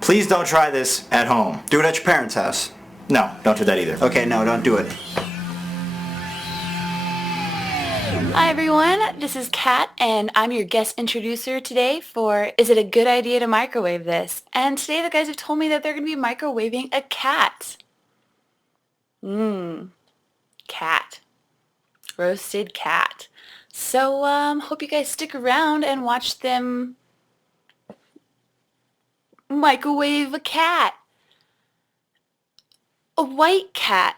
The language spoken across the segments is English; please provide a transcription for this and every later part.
Please don't try this at home. Do it at your parents' house. No, don't do that either. Okay, no, don't do it. Hi everyone, this is Kat and I'm your guest introducer today for Is It a Good Idea to Microwave This? And today the guys have told me that they're going to be microwaving a cat. Cat. Roasted cat. So, hope you guys stick around and watch them microwave a cat. A white cat.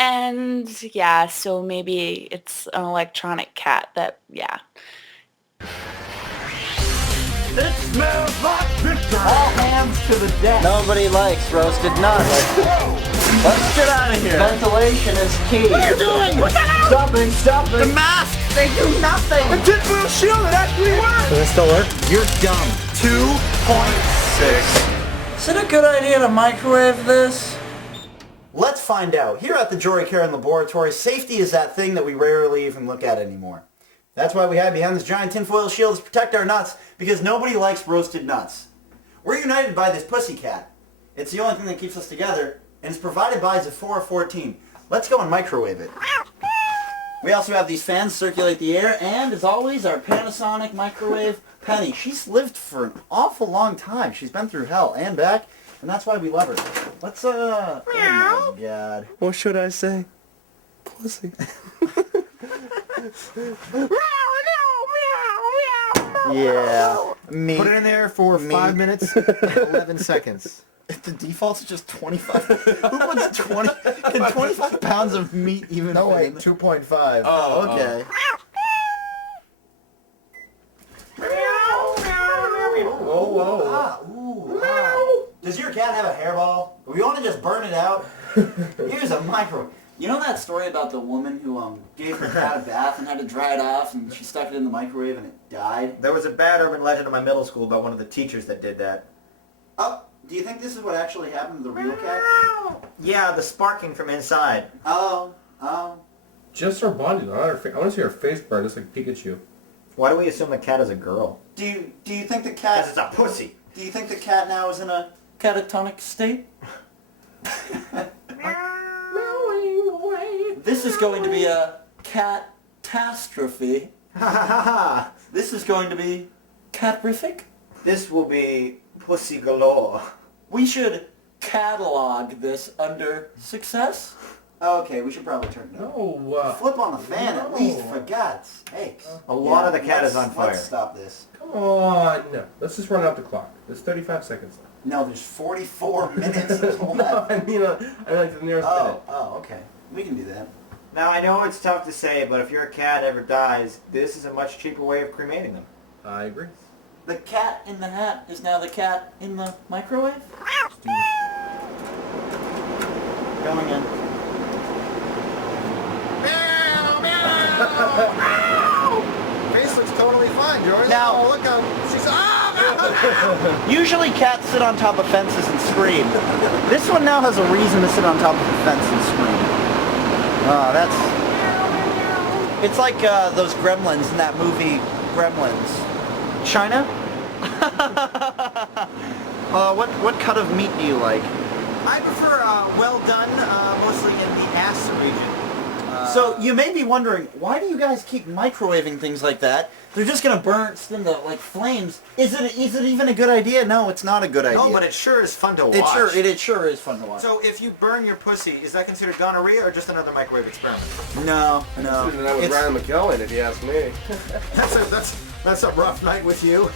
And yeah, so maybe it's an electronic cat that, yeah. It smells like victory! All hands to the deck. Nobody likes roasted nuts. Let's get out of here. Ventilation is key. What are you doing? What the hell? Stop it. The masks! They do nothing. The tinfoil shield, it actually works! Does it still work? You're dumb. 2.6. Is it a good idea to microwave this? Let's find out. Here at the Jory Caron Laboratory, safety is that thing that we rarely even look at anymore. That's why we hide behind this giant tinfoil shield to protect our nuts, because nobody likes roasted nuts. We're united by this pussycat. It's the only thing that keeps us together, and it's provided by Zephora 14. Let's go and microwave it. We also have these fans circulate the air, and as always, our Panasonic microwave Penny. She's lived for an awful long time. She's been through hell and back, and that's why we love her. Let's, oh my God. What should I say? Pussy. Yeah. Me. Put it in there for 5 minutes, 11 seconds. The default's just 25. Who puts 20? Can 25 pounds of meat even No, fit wait, in? 2.5. Oh, okay. Does your cat have a hairball? We want to just burn it out? Here's a micro. You know that story about the woman who gave her cat a bath and had to dry it off, and she stuck it in the microwave and it died? There was a bad urban legend in my middle school about one of the teachers that did that. Oh, do you think this is what actually happened to the real cat? Yeah, the sparking from inside. Oh. Just her body, not her face. I want to see her face burn, just like Pikachu. Why do we assume the cat is a girl? Do you think the cat? Because it's a pussy. Do you think the cat now is in a catatonic state? This is going to be a catastrophe. This is going to be catrific. This will be pussy galore. We should catalog this under success. Okay, we should probably turn it up. No, Flip on the fan at No. least, for God's sakes. A lot of the cat is on fire. Let's stop this. come on. No, let's just run out the clock. There's 35 seconds left. No, there's 44 minutes left. I mean like the nearest minute. Okay. We can do that. Now, I know it's tough to say, but if your cat ever dies, this is a much cheaper way of cremating them. I agree. The cat in the hat is now the cat in the microwave? Going in. Face looks totally fine, George. Now- oh, look how she's... Usually cats sit on top of fences and scream. This one now has a reason to sit on top of the fence and scream. Oh, that's... It's like those gremlins in that movie, Gremlins. China? What cut of meat do you like? I prefer well done, mostly in the ass region. So you may be wondering, why do you guys keep microwaving things like that? They're just gonna burst into like flames. Is it even a good idea? No, it's not a good idea. No, but it sure is fun to watch. It sure is fun to watch. So if you burn your pussy, is that considered gonorrhea or just another microwave experiment? No. That was It's- Ryan McKellen, if you ask me. That's a rough night with you.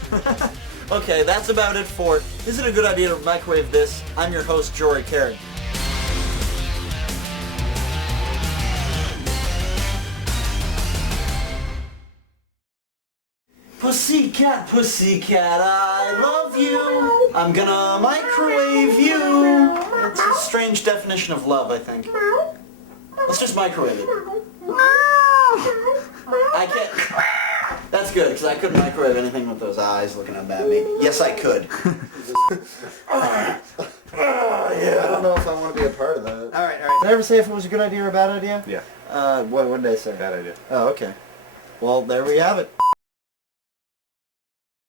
Okay, that's about it for Is It a Good Idea to Microwave This? I'm your host, Jory Caron. Pussycat, pussycat, I love you. I'm gonna microwave you. It's a strange definition of love, I think. Let's just microwave it. I can't... That's good, because I couldn't microwave anything with those eyes looking up at me. Yes, I could. I don't know if I want to be a part of that. All right. Did I ever say if it was a good idea or a bad idea? Yeah. What did I say? Bad idea. Oh, okay. Well, there we have it.